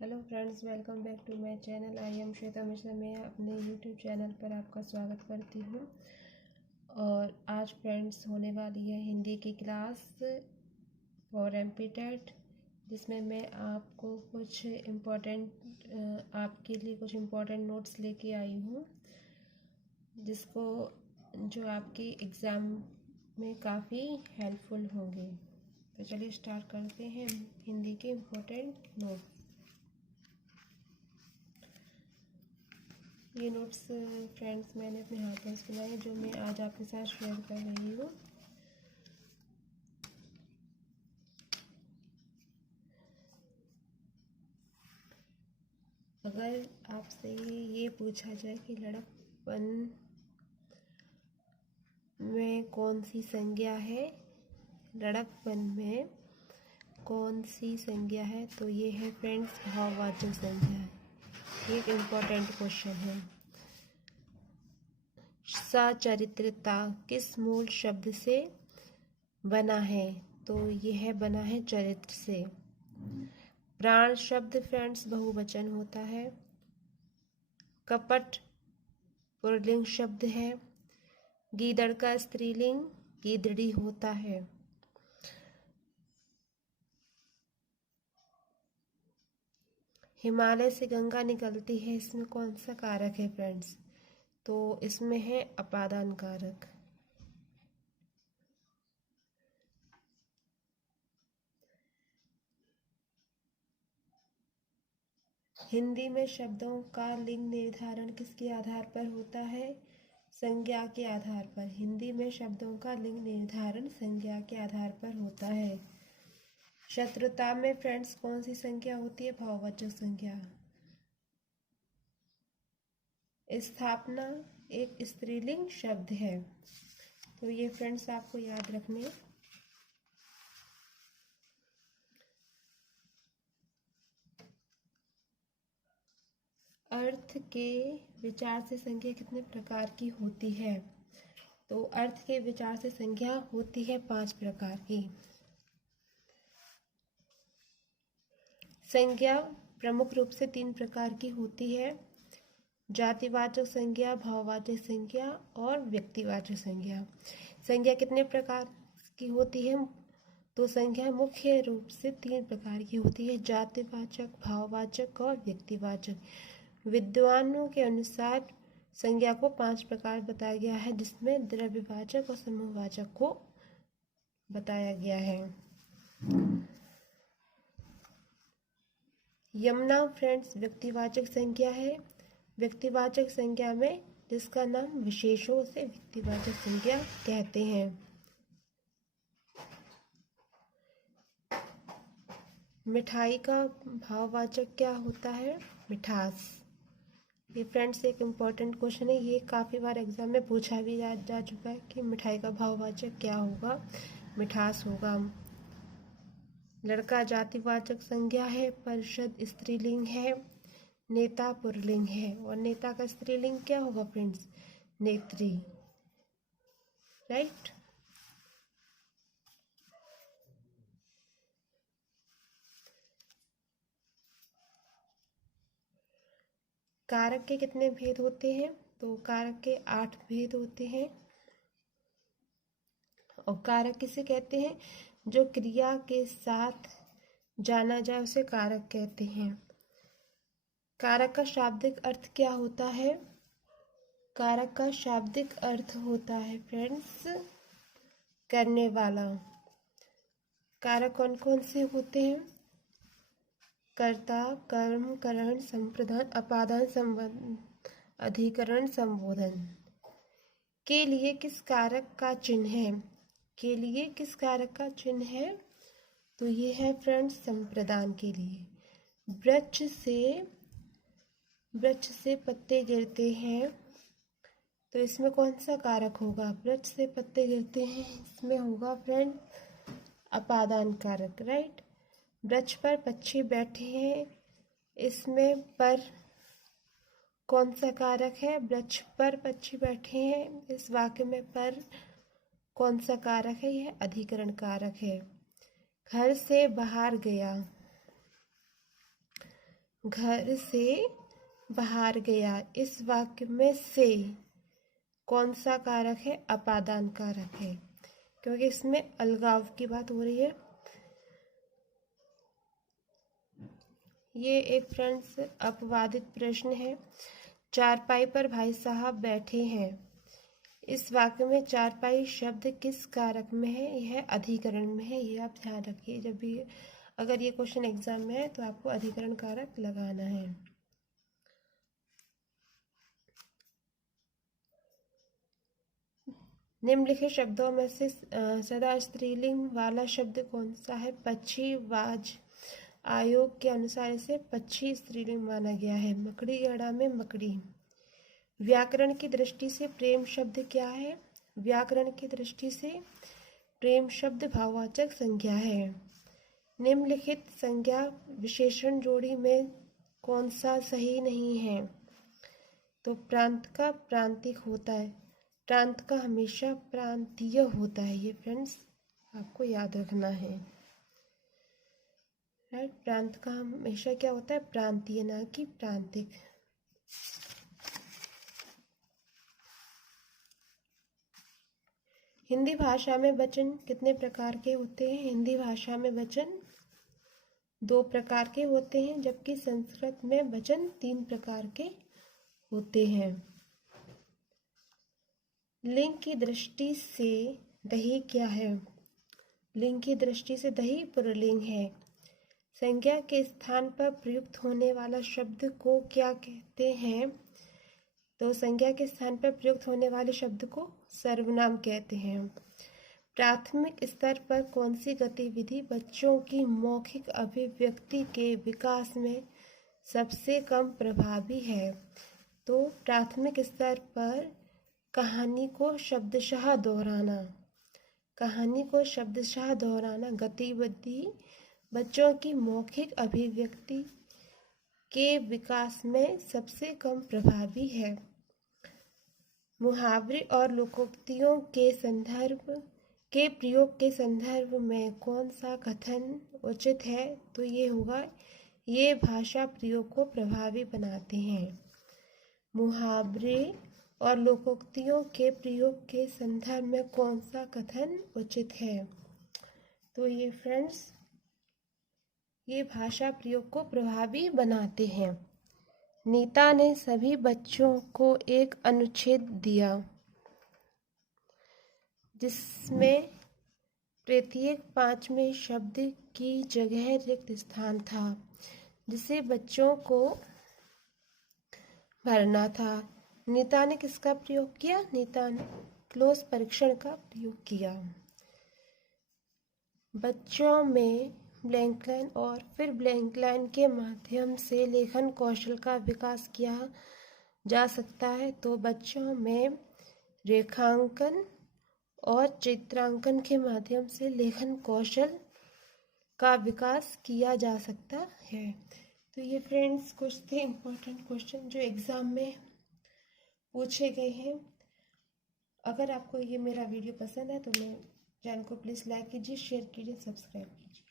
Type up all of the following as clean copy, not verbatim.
Hello friends, welcome back to my channel. I am Shweta Mishra. मैं अपने YouTube channel पर आपका स्वागत करती हूँ। और आज फ्रेंड्स होने वाली है हिंदी की क्लास फॉर एमपीटेट, जिसमें मैं आपको कुछ आपके लिए कुछ इम्पोर्टेंट नोट्स लेके आई हूँ, जिसको जो आपके एग्ज़ाम में काफ़ी हेल्पफुल होंगे। तो चलिए स्टार्ट करते हैं हिंदी के इम्पोर्टेंट नोट्स। ये नोट्स फ्रेंड्स मैंने अपने हाथों से बनाए, जो मैं आज आपके साथ शेयर कर रही हूँ। अगर आपसे ये पूछा जाए कि लड़कपन में कौन सी संज्ञा है, लड़कपन में कौन सी संज्ञा है, तो ये है फ्रेंड्स भाववाचक संज्ञा। ये एक इम्पोर्टेंट क्वेश्चन है। सचरित्रता किस मूल शब्द से बना है, तो यह बना है चरित्र से। प्राण शब्द फ्रेंड्स बहुवचन होता है। कपट पुल्लिंग शब्द है। गीदड़ का स्त्रीलिंग गीदड़ी होता है। हिमालय से गंगा निकलती है, इसमें कौन सा कारक है फ्रेंड्स, तो इसमें है अपादान कारक। हिंदी में शब्दों का लिंग निर्धारण किसके आधार पर होता है, संज्ञा के आधार पर। हिंदी में शब्दों का लिंग निर्धारण संज्ञा के आधार पर होता है। शत्रुता में फ्रेंड्स कौन सी संज्ञा होती है, भाववाचक संज्ञा। स्थापना एक स्त्रीलिंग शब्द है, तो ये फ्रेंड्स आपको याद रखने। अर्थ के विचार से संज्ञा कितने प्रकार की होती है, तो अर्थ के विचार से संज्ञा होती है 5 प्रकार की। संज्ञा प्रमुख रूप से 3 प्रकार की होती है: जातिवाचक संज्ञा, भाववाचक संज्ञा और व्यक्तिवाचक संज्ञा। संज्ञा कितने प्रकार की होती है, तो संज्ञा मुख्य रूप से 3 प्रकार की होती है: जातिवाचक, भाववाचक और व्यक्तिवाचक। विद्वानों के अनुसार संज्ञा को 5 प्रकार बताया गया है, जिसमें द्रव्यवाचक और समूहवाचक को बताया गया है। यमुना फ्रेंड्स व्यक्तिवाचक संज्ञा है। व्यक्तिवाचक संज्ञा में जिसका नाम विशेषों से व्यक्तिवाचक संज्ञा कहते हैं। मिठाई का भाववाचक क्या होता है, मिठास। ये फ्रेंड्स एक इम्पॉर्टेंट क्वेश्चन है, ये काफ़ी बार एग्जाम में पूछा भी जा चुका है कि मिठाई का भाववाचक क्या होगा, मिठास होगा। लड़का जातिवाचक संज्ञा है। परिषद स्त्रीलिंग है। नेता पुल्लिंग है, और नेता का स्त्रीलिंग क्या होगा फ्रेंड्स, नेत्री। राइट। कारक के कितने भेद होते हैं, तो कारक के 8 भेद होते हैं। और कारक किसे कहते हैं, जो क्रिया के साथ जाना जाए उसे कारक कहते हैं। कारक का शाब्दिक अर्थ क्या होता है, कारक का शाब्दिक अर्थ होता है फ्रेंड्स करने वाला। कारक कौन कौन से होते हैं, कर्ता, कर्म, करण, संप्रदान, अपादान, संबंध, अधिकरण, संबोधन। के लिए किस कारक का चिन्ह है, के लिए किस कारक का चिन्ह है, तो ये है फ्रेंड्स संप्रदान के लिए। वृक्ष से पत्ते गिरते हैं, तो इसमें कौन सा कारक होगा, वृक्ष से पत्ते गिरते हैं, इसमें होगा फ्रेंड अपादान कारक। राइट। वृक्ष पर पक्षी बैठे हैं, इसमें पर कौन सा कारक है, वृक्ष पर पक्षी बैठे हैं, इस वाक्य में पर कौन सा कारक है, यह अधिकरण कारक है। घर से बाहर गया, घर से बाहर गया। इस वाक्य में से कौन सा कारक है? अपादान कारक है, क्योंकि इसमें अलगाव की बात हो रही है। ये एक फ्रेंड्स अपवादित प्रश्न है। चारपाई पर भाई साहब बैठे हैं। इस वाक्य में चारपाई शब्द किस कारक में है? यह अधिकरण में है। ये आप ध्यान रखिए, जब भी अगर ये क्वेश्चन एग्जाम में है तो आपको अधिकरण कारक लगाना है। निम्नलिखित शब्दों में से सदा स्त्रीलिंग वाला शब्द कौन सा है? पक्षी। वाज आयोग के अनुसार इसे पक्षी स्त्रीलिंग माना गया है। मकड़ी गढ़ा में मकड़ी। व्याकरण की दृष्टि से प्रेम शब्द क्या है? व्याकरण की दृष्टि से प्रेम शब्द भाववाचक संज्ञा है। निम्नलिखित संज्ञा विशेषण जोड़ी में कौन सा सही नहीं है? तो प्रांत का प्रांतिक होता है। प्रांत का हमेशा प्रांतीय होता है। ये फ्रेंड्स आपको याद रखना है। राइट, प्रांत का हमेशा क्या होता है? प्रांतीय, ना कि प्रांतिक। हिंदी भाषा में वचन कितने प्रकार के होते हैं? हिंदी भाषा में वचन 2 प्रकार के होते हैं, जबकि संस्कृत में वचन 3 प्रकार के होते हैं। लिंग की दृष्टि से दही क्या है? लिंग की दृष्टि से दही पुल्लिंग है। संज्ञा के स्थान पर प्रयुक्त होने वाला शब्द को क्या कहते हैं? तो संज्ञा के स्थान पर प्रयुक्त होने वाले शब्द को सर्वनाम कहते हैं। प्राथमिक स्तर पर कौन सी गतिविधि बच्चों की मौखिक अभिव्यक्ति के विकास में सबसे कम प्रभावी है? तो प्राथमिक स्तर पर कहानी को शब्दशः दोहराना। कहानी को शब्दशः दोहराना गतिविधि बच्चों की मौखिक अभिव्यक्ति के विकास में सबसे कम प्रभावी है। मुहावरे और लोकोक्तियों के संदर्भ के प्रयोग के संदर्भ में कौन सा कथन उचित है? तो ये होगा, ये भाषा प्रयोग को प्रभावी बनाते हैं। मुहावरे और लोकोक्तियों के प्रयोग के संदर्भ में कौन सा कथन उचित है? तो ये फ्रेंड्स, ये भाषा प्रयोग को प्रभावी बनाते हैं। नीता ने सभी बच्चों को एक अनुच्छेद दिया जिसमें प्रत्येक 5वें शब्द की जगह रिक्त स्थान था, जिसे बच्चों को भरना था। नीता ने किसका प्रयोग किया? नीता ने क्लोज परीक्षण का प्रयोग किया। बच्चों में ब्लैंक लाइन और फिर ब्लैंक लाइन के माध्यम से लेखन कौशल का विकास किया जा सकता है। तो बच्चों में रेखांकन और चित्रांकन के माध्यम से लेखन कौशल का विकास किया जा सकता है। तो ये फ्रेंड्स कुछ थे इम्पोर्टेंट क्वेश्चन जो एग्ज़ाम में पूछे गए हैं। अगर आपको ये मेरा वीडियो पसंद है तो मेरे चैनल को प्लीज़ लाइक कीजिए, शेयर कीजिए, सब्सक्राइब कीजिए।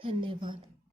धन्यवाद।